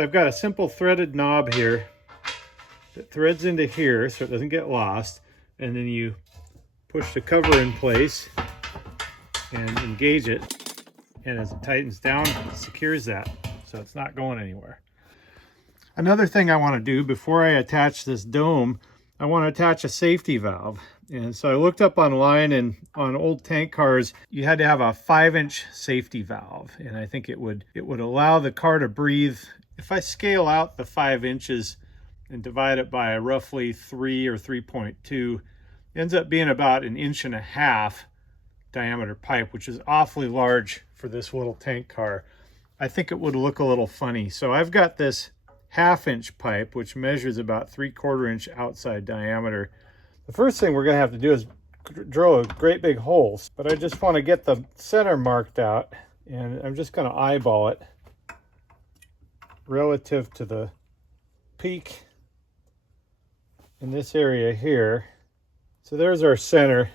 I've got a simple threaded knob here that threads into here so it doesn't get lost, and then you push the cover in place and engage it, and as it tightens down, it secures that so it's not going anywhere. Another thing I want to do before I attach this dome, I want to attach a safety valve. And so I looked up online, and on old tank cars you had to have a 5-inch safety valve, and I think it would allow the car to breathe. If I scale out the 5 inches and divide it by roughly 3 or 3.2, ends up being about 1.5 inch diameter pipe, which is awfully large for this little tank car. I think it would look a little funny. So I've got this 1/2 inch pipe, which measures about 3/4 inch outside diameter. The first thing we're going to have to do is drill a great big hole, but I just want to get the center marked out, and I'm just going to eyeball it relative to the peak in this area here. So there's our center,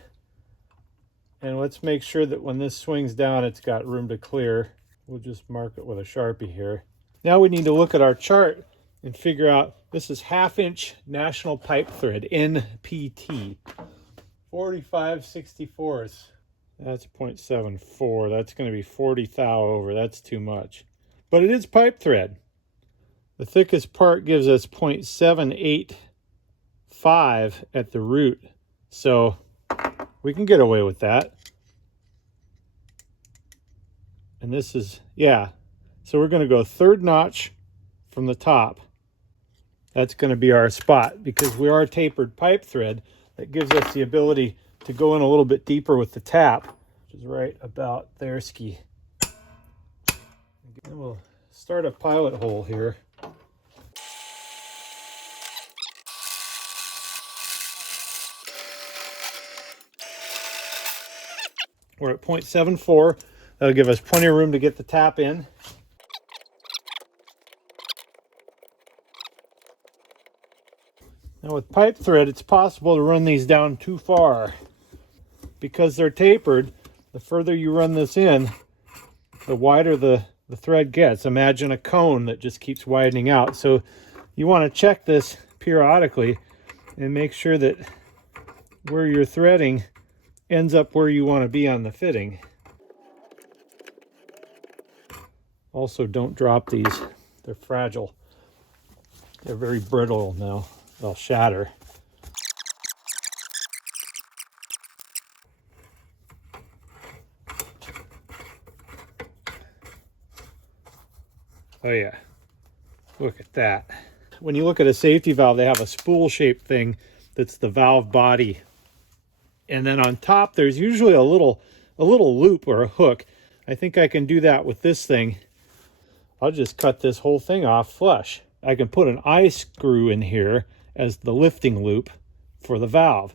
and let's make sure that when this swings down it's got room to clear. We'll just mark it with a Sharpie here. Now we need to look at our chart and figure out, this is 1/2 inch national pipe thread, NPT, 45/64. That's 0.74. That's going to be 40 thou over. That's too much. But it is pipe thread. The thickest part gives us 0.785 at the root. So we can get away with that. And this is, yeah. So we're going to go 3rd notch from the top. That's going to be our spot, because we are tapered pipe thread. That gives us the ability to go in a little bit deeper with the tap, which is right about there, ski. And we'll start a pilot hole here. We're at 0.74. That'll give us plenty of room to get the tap in. Now with pipe thread, it's possible to run these down too far. Because they're tapered, the further you run this in, the wider the thread gets. Imagine a cone that just keeps widening out. So you want to check this periodically and make sure that where you're threading ends up where you want to be on the fitting. Also, don't drop these. They're fragile. They're very brittle now. They'll shatter. Oh yeah, look at that. When you look at a safety valve, they have a spool-shaped thing that's the valve body. And then on top, there's usually a little loop or a hook. I think I can do that with this thing. I'll just cut this whole thing off flush. I can put an eye screw in here as the lifting loop for the valve.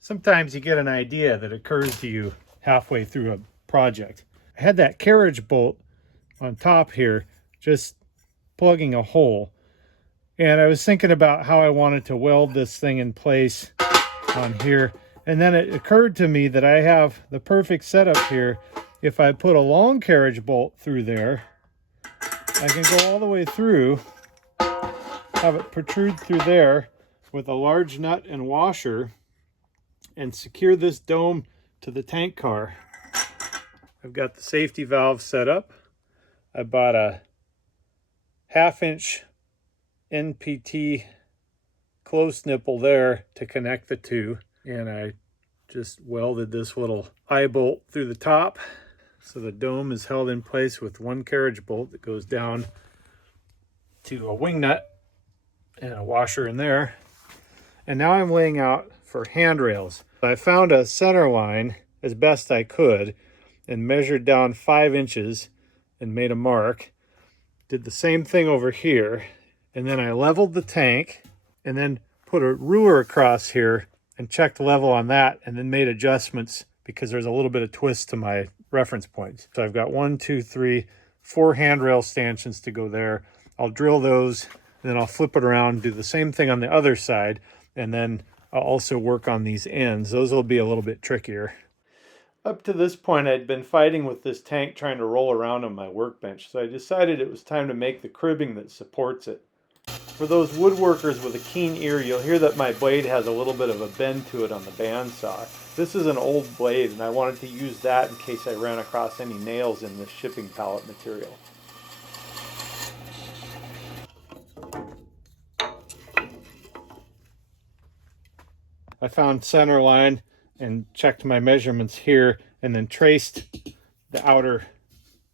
Sometimes you get an idea that occurs to you halfway through a project. I had that carriage bolt on top here, just plugging a hole. And I was thinking about how I wanted to weld this thing in place on here. And then it occurred to me that I have the perfect setup here. If I put a long carriage bolt through there, I can go all the way through, have it protrude through there with a large nut and washer, and secure this dome to the tank car. I've got the safety valve set up. I bought a 1/2 inch NPT close nipple there to connect the two, and I just welded this little eye bolt through the top. So the dome is held in place with one carriage bolt that goes down to a wing nut and a washer in there. And now I'm laying out for handrails. I found a center line as best I could and measured down 5 inches and made a mark. Did the same thing over here. And then I leveled the tank and then put a ruler across here and checked level on that, and then made adjustments because there's a little bit of twist to my reference points. So I've got 1, 2, 3, 4 handrail stanchions to go there. I'll drill those, and then I'll flip it around, do the same thing on the other side, and then I'll also work on these ends. Those will be a little bit trickier. Up to this point, I'd been fighting with this tank trying to roll around on my workbench, so I decided it was time to make the cribbing that supports it. For those woodworkers with a keen ear, you'll hear that my blade has a little bit of a bend to it on the bandsaw. This is an old blade, and I wanted to use that in case I ran across any nails in this shipping pallet material. I found center line and checked my measurements here, and then traced the outer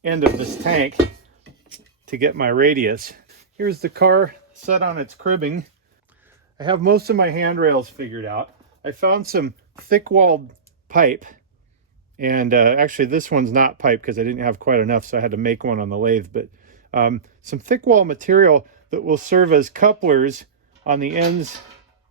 end of this tank to get my radius. Here's the car set on its cribbing. I have most of my handrails figured out. I found some thick-walled pipe, and actually this one's not pipe because I didn't have quite enough, so I had to make one on the lathe, but some thick-wall material that will serve as couplers on the ends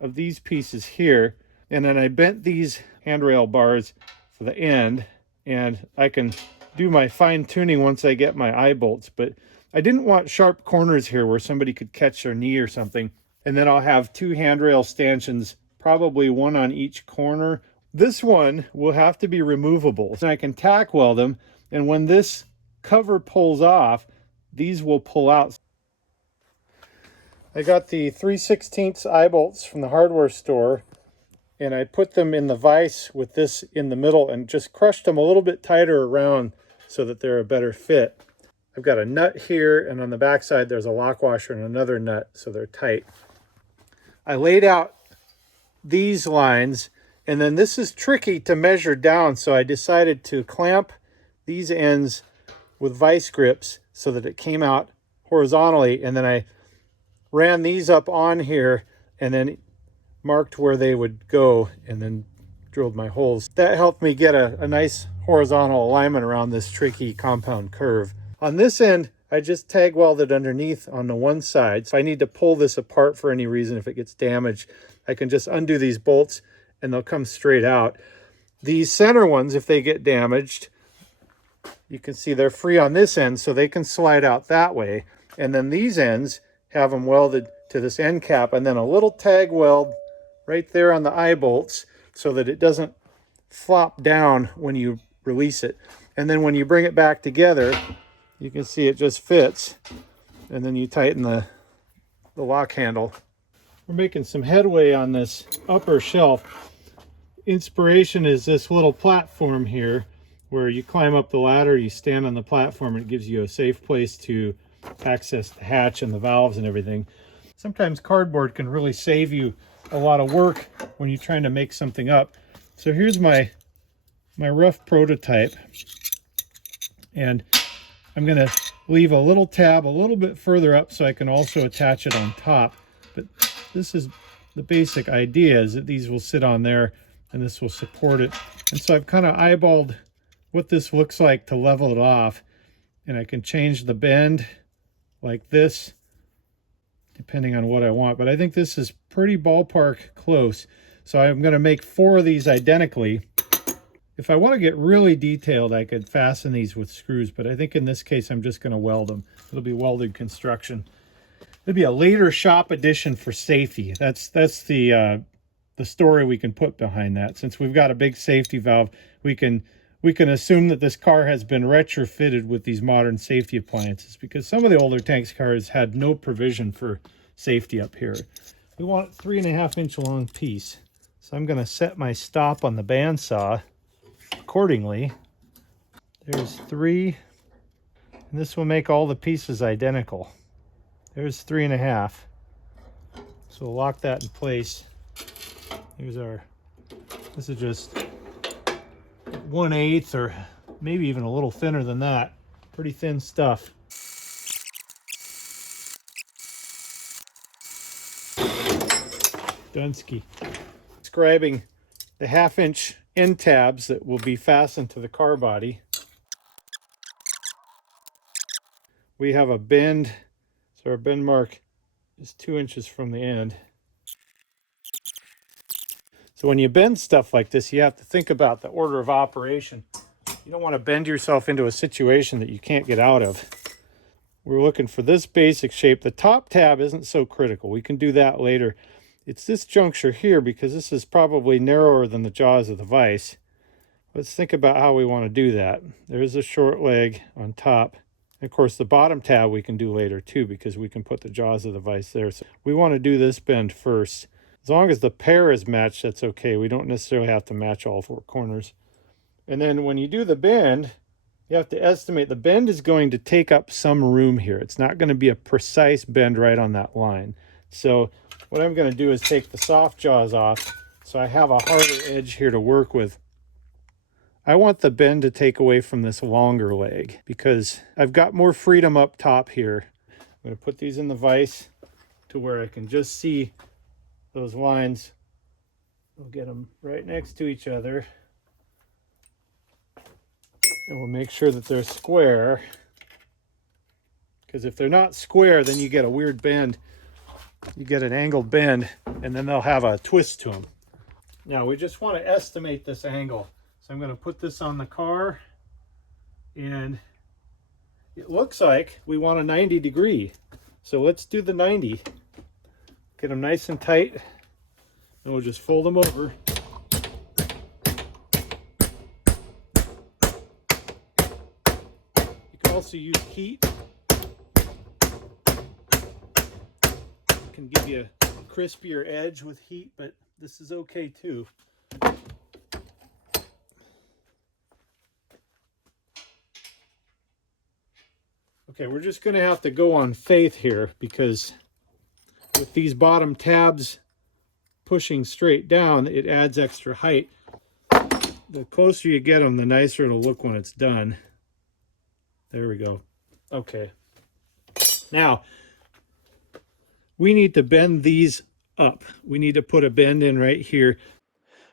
of these pieces here. And then I bent these handrail bars for the end, and I can do my fine tuning once I get my eye bolts, but I didn't want sharp corners here where somebody could catch their knee or something. And then I'll have two handrail stanchions, probably one on each corner. This one will have to be removable, so I can tack weld them, and when this cover pulls off, these will pull out. I got the 3/16 eye bolts from the hardware store, and I put them in the vise with this in the middle and just crushed them a little bit tighter around so that they're a better fit. I've got a nut here, and on the back side there's a lock washer and another nut, so they're tight. I laid out these lines, and then this is tricky to measure down, so I decided to clamp these ends with vise grips so that it came out horizontally, and then I ran these up on here and then marked where they would go and then drilled my holes. That helped me get a nice horizontal alignment around this tricky compound curve. On this end, I just tag welded underneath on the one side. So if I need to pull this apart for any reason, if it gets damaged, I can just undo these bolts and they'll come straight out. These center ones, if they get damaged, you can see they're free on this end, so they can slide out that way. And then these ends have them welded to this end cap, and then a little tag weld right there on the eye bolts so that it doesn't flop down when you release it. And then when you bring it back together, you can see it just fits, and then you tighten the lock handle. We're making some headway on this upper shelf. Inspiration is this little platform here where you climb up the ladder, you stand on the platform, and it gives you a safe place to access the hatch and the valves and everything. Sometimes cardboard can really save you a lot of work when you're trying to make something up. So here's my rough prototype, and I'm going to leave a little tab a little bit further up so I can also attach it on top. But this is the basic idea, is that these will sit on there and this will support it. And so I've kind of eyeballed what this looks like to level it off, and I can change the bend like this depending on what I want, but I think this is pretty ballpark close. So I'm going to make 4 of these identically. If I want to get really detailed, I could fasten these with screws, but I think in this case I'm just going to weld them. It'll be welded construction. It'll be a later shop addition for safety. That's the story we can put behind that. Since we've got a big safety valve, we can assume that this car has been retrofitted with these modern safety appliances, because some of the older tanks cars had no provision for safety up here. We want a 3.5-inch long piece. So I'm going to set my stop on the bandsaw accordingly. There's 3, and this will make all the pieces identical. There's 3.5. So we'll lock that in place. Here's this is just 1/8 or maybe even a little thinner than that. Pretty thin stuff. Dunsky. Describing the 1/2-inch end tabs that will be fastened to the car body. We have a bend, so our bend mark is 2 inches from the end. So when you bend stuff like this, you have to think about the order of operation. You don't want to bend yourself into a situation that you can't get out of. We're looking for this basic shape. The top tab isn't so critical. We can do that later. It's this juncture here, because this is probably narrower than the jaws of the vise. Let's think about how we want to do that. There's a short leg on top. And of course, the bottom tab we can do later too, because we can put the jaws of the vise there. So we want to do this bend first. As long as the pair is matched, that's okay. We don't necessarily have to match all four corners. And then when you do the bend, you have to estimate the bend is going to take up some room here. It's not going to be a precise bend right on that line. So what I'm going to do is take the soft jaws off so I have a harder edge here to work with. I want the bend to take away from this longer leg because I've got more freedom up top here. I'm going to put these in the vise to where I can just see those lines. We'll get them right next to each other. And we'll make sure that they're square. Because if they're not square, then you get a weird bend. You get an angled bend, and then they'll have a twist to them. Now, we just want to estimate this angle. So I'm going to put this on the car, and it looks like we want a 90 degree. So let's do the 90. Get them nice and tight, and we'll just fold them over. You can also use heat. It can give you a crispier edge with heat, but this is okay too. Okay, we're just going to have to go on faith here because with these bottom tabs pushing straight down, it adds extra height. The closer you get them, the nicer it'll look when it's done. There we go. Okay. Now, we need to bend these up. We need to put a bend in right here.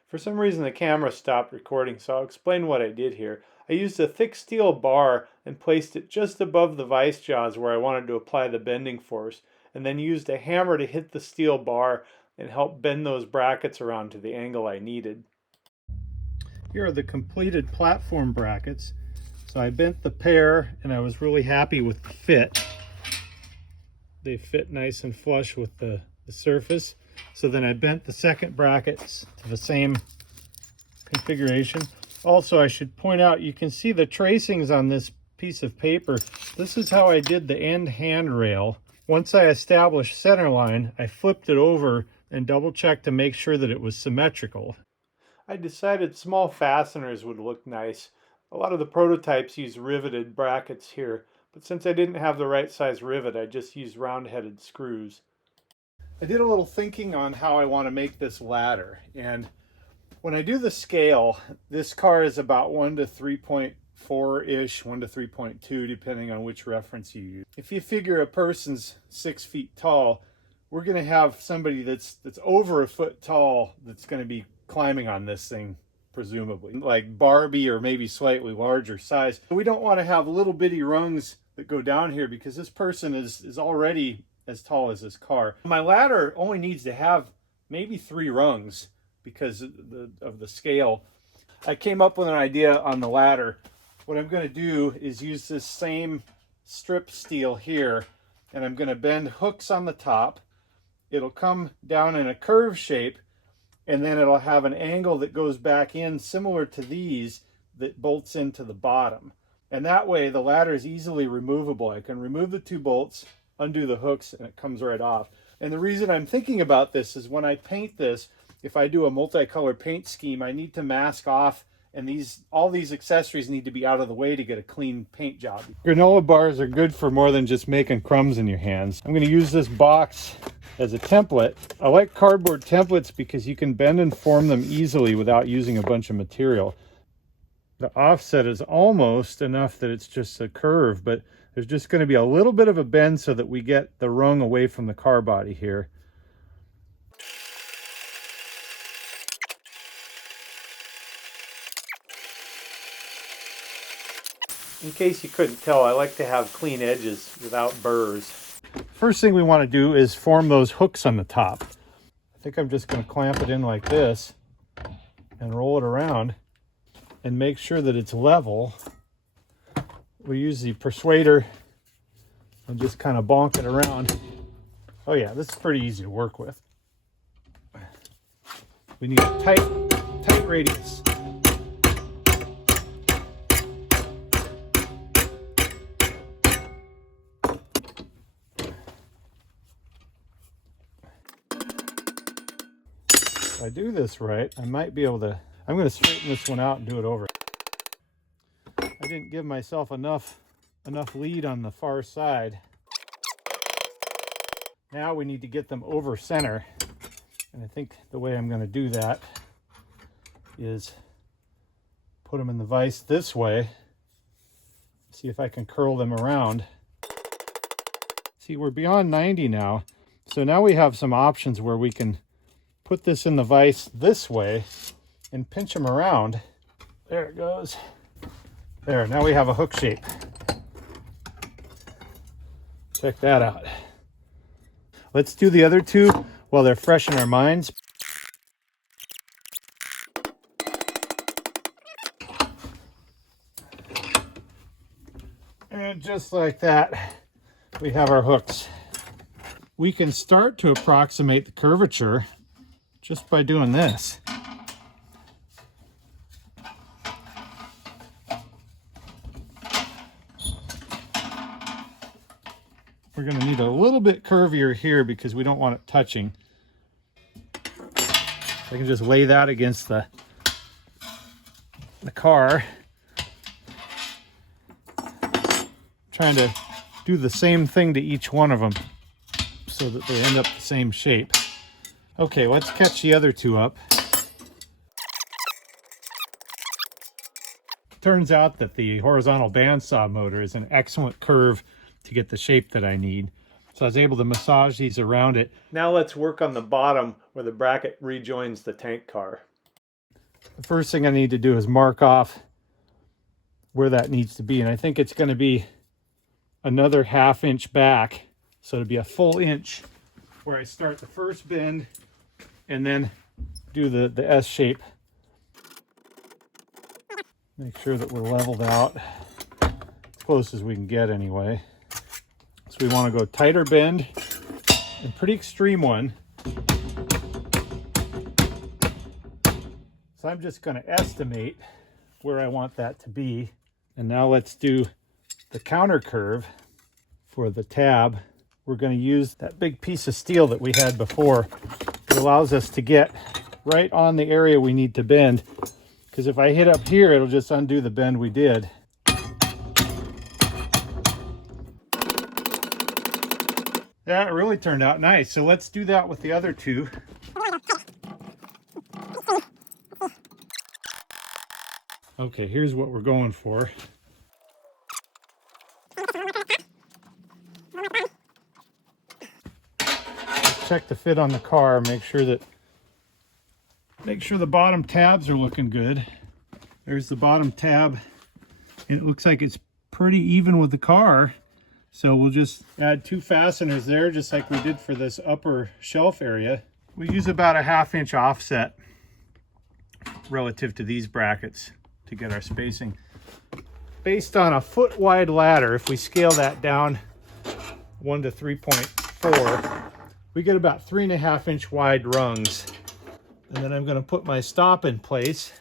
For some reason, the camera stopped recording, so I'll explain what I did here. I used a thick steel bar and placed it just above the vise jaws where I wanted to apply the bending force, and then used a hammer to hit the steel bar and help bend those brackets around to the angle I needed. Here are the completed platform brackets. So I bent the pair, and I was really happy with the fit. They fit nice and flush with the surface. So then I bent the second brackets to the same configuration. Also, I should point out, you can see the tracings on this piece of paper. This is how I did the end handrail. Once I established center line, I flipped it over and double checked to make sure that it was symmetrical. I decided small fasteners would look nice. A lot of the prototypes use riveted brackets here, but since I didn't have the right size rivet, I just used round-headed screws. I did a little thinking on how I want to make this ladder, and when I do the scale, this car is about 1 to 3.4-ish, 1 to 3.2, depending on which reference you use. If you figure a person's 6 feet tall, we're going to have somebody that's over a foot tall that's going to be climbing on this thing, presumably, like Barbie or maybe slightly larger size. We don't want to have little bitty rungs that go down here because this person is already as tall as this car. My ladder only needs to have maybe 3 rungs because of the scale. I came up with an idea on the ladder. What I'm going to do is use this same strip steel here, and I'm going to bend hooks on the top. It'll come down in a curve shape, and then it'll have an angle that goes back in similar to these that bolts into the bottom. And that way the ladder is easily removable. I can remove the 2 bolts, undo the hooks, and it comes right off. And the reason I'm thinking about this is when I paint this, if I do a multicolored paint scheme, I need to mask off, and all these accessories need to be out of the way to get a clean paint job. Granola bars are good for more than just making crumbs in your hands. I'm going to use this box as a template. I like cardboard templates because you can bend and form them easily without using a bunch of material. The offset is almost enough that it's just a curve, but there's just going to be a little bit of a bend so that we get the rung away from the car body here. In case you couldn't tell, I like to have clean edges without burrs. First thing we want to do is form those hooks on the top. I think I'm just going to clamp it in like this and roll it around and make sure that it's level. We use the persuader and just kind of bonk it around. Oh yeah, this is pretty easy to work with. We need a tight radius. If I do this right, I might be able to, I'm going to straighten this one out and do it over. I didn't give myself enough lead on the far side. Now we need to get them over center. And I think the way I'm going to do that is put them in the vise this way. See if I can curl them around. See, we're beyond 90 now. So now we have some options where we can put this in the vise this way and pinch them around. There it goes. There, now we have a hook shape. Check that out. Let's do the other two while they're fresh in our minds. And just like that, we have our hooks. We can start to approximate the curvature just by doing this. We're going to need a little bit curvier here because we don't want it touching. I can just lay that against the car. Trying to do the same thing to each one of them so that they end up the same shape. Okay, let's catch the other two up. Turns out that the horizontal bandsaw motor is an excellent curve to get the shape that I need. So I was able to massage these around it. Now let's work on the bottom where the bracket rejoins the tank car. The first thing I need to do is mark off where that needs to be. And I think it's going to be another 1/2 inch back. So it'll be a full inch where I start the first bend and then do the S shape. Make sure that we're leveled out as close as we can get anyway. So we want to go tighter bend and pretty extreme one. So I'm just going to estimate where I want that to be. And now let's do the counter curve for the tab. We're going to use that big piece of steel that we had before. It allows us to get right on the area we need to bend. Because if I hit up here, it'll just undo the bend we did. That really turned out nice. So let's do that with the other two. Okay, here's what we're going for. Check the fit on the car, make sure the bottom tabs are looking good. There's the bottom tab, and it looks like it's pretty even with the car. So we'll just add 2 fasteners there, just like we did for this upper shelf area. We use about a 1/2 inch offset relative to these brackets to get our spacing. Based on a 1-foot wide ladder, if we scale that down 1 to 3.4, we get about 3.5 inch wide rungs. And then I'm going to put my stop in place.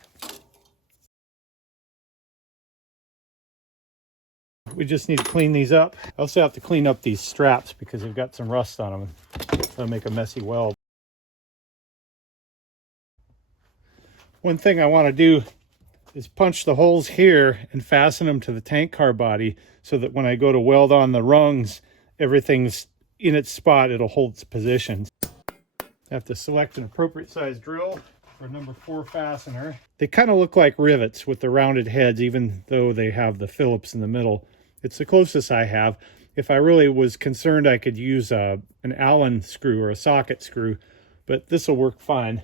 We just need to clean these up. I also have to clean up these straps because they've got some rust on them. So make a messy weld. One thing I want to do is punch the holes here and fasten them to the tank car body so that when I go to weld on the rungs, everything's in its spot, it'll hold its positions. I have to select an appropriate size drill for number 4 fastener. They kind of look like rivets with the rounded heads, even though they have the Phillips in the middle. It's the closest I have. If I really was concerned, I could use an Allen screw or a socket screw, but this will work fine.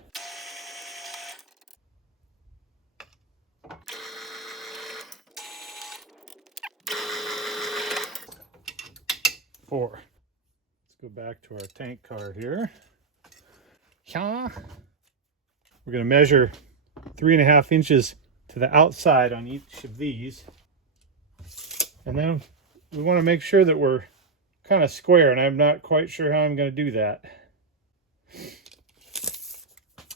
Four. Let's go back to our tank car here. Yeah. We're going to measure 3.5 inches to the outside on each of these. And then we want to make sure that we're kind of square, and I'm not quite sure how I'm going to do that.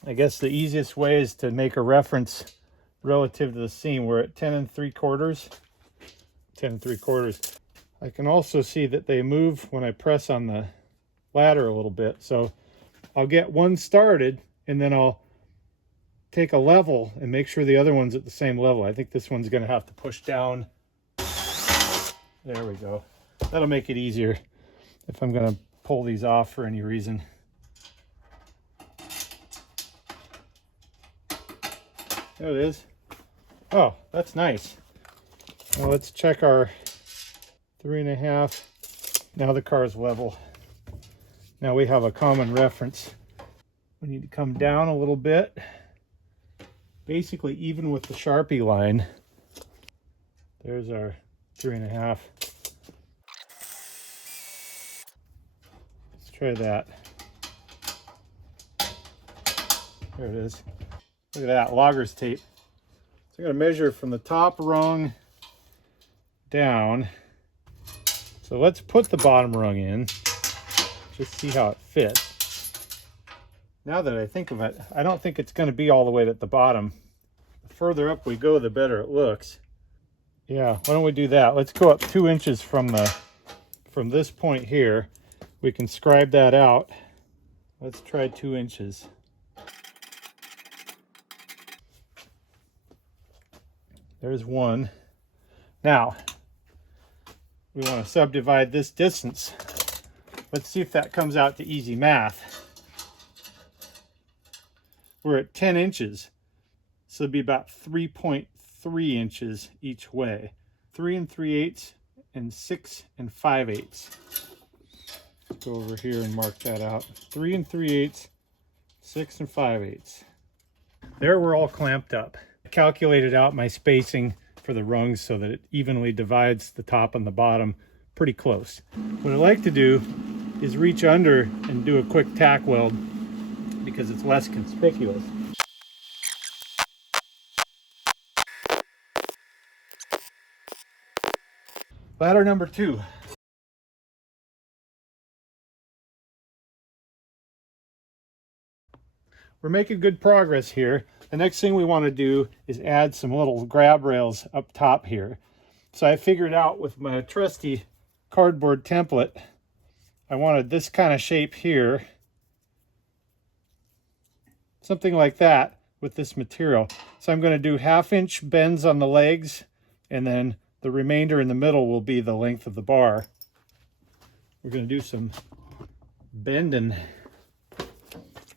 I guess the easiest way is to make a reference relative to the seam. We're at 10 3/4. 10 3/4. I can also see that they move when I press on the ladder a little bit. So I'll get one started and then I'll take a level and make sure the other one's at the same level. I think this one's going to have to push down. There we go. That'll make it easier if I'm going to pull these off for any reason. There it is. Oh, that's nice. Now let's check our 3.5. Now the car's level. Now we have a common reference. We need to come down a little bit. Basically even with the Sharpie line. There's our 3.5. Let's try that. There it is. Look at that, logger's tape. So I'm going to measure from the top rung down. So let's put the bottom rung in. Just see how it fits. Now that I think of it, I don't think it's going to be all the way at the bottom. The further up we go, the better it looks. Yeah, why don't we do that? Let's go up 2 inches from this point here. We can scribe that out. Let's try 2 inches. There's one. Now, we want to subdivide this distance. Let's see if that comes out to easy math. We're at 10 inches, so it'd be about 3.3 inches each way. 3 3/8 and 6 5/8. Let's go over here and mark that out. 3 3/8, 6 5/8. There, we're all clamped up. I calculated out my spacing for the rungs so that it evenly divides the top and the bottom pretty close. What I like to do is reach under and do a quick tack weld because it's less conspicuous. Ladder number 2. We're making good progress here. The next thing we want to do is add some little grab rails up top here. So I figured out with my trusty cardboard template, I wanted this kind of shape here. Something like that with this material. So I'm going to do 1/2 inch bends on the legs, and then the remainder in the middle will be the length of the bar. We're going to do some bending.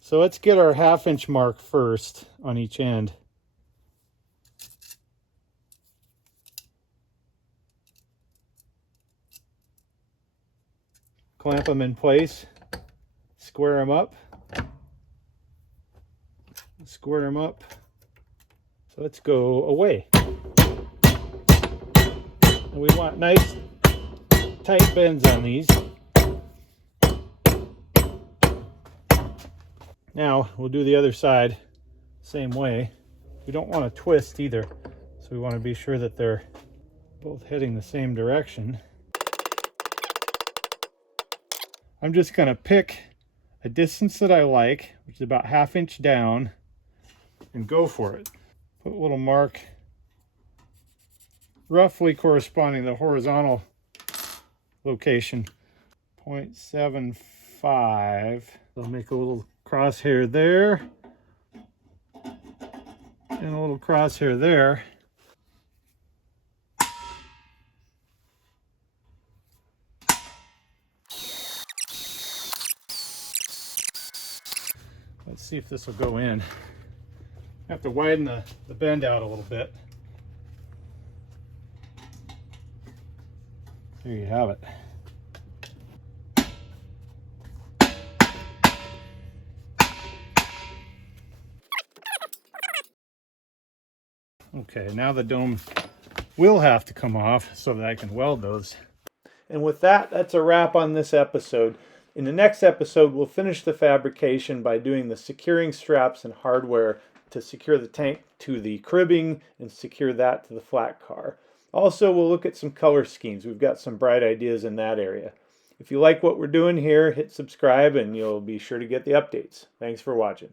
So let's get our 1/2 inch mark first on each end. Clamp them in place, square them up, square them up. So let's go away. And we want nice tight bends on these. Now we'll do the other side same way. We don't want to twist either, so we want to be sure that they're both heading the same direction. I'm just going to pick a distance that I like, which is about 1/2 inch down, and go for it. Put a little mark roughly corresponding to the horizontal location, 0.75. I'll make a little crosshair there and a little crosshair there. Let's see if this will go in. I have to widen the bend out a little bit. There you have it. Okay, now the dome will have to come off so that I can weld those. And with that, that's a wrap on this episode. In the next episode, we'll finish the fabrication by doing the securing straps and hardware to secure the tank to the cribbing and secure that to the flat car. Also, we'll look at some color schemes. We've got some bright ideas in that area. If you like what we're doing here, hit subscribe and you'll be sure to get the updates. Thanks for watching.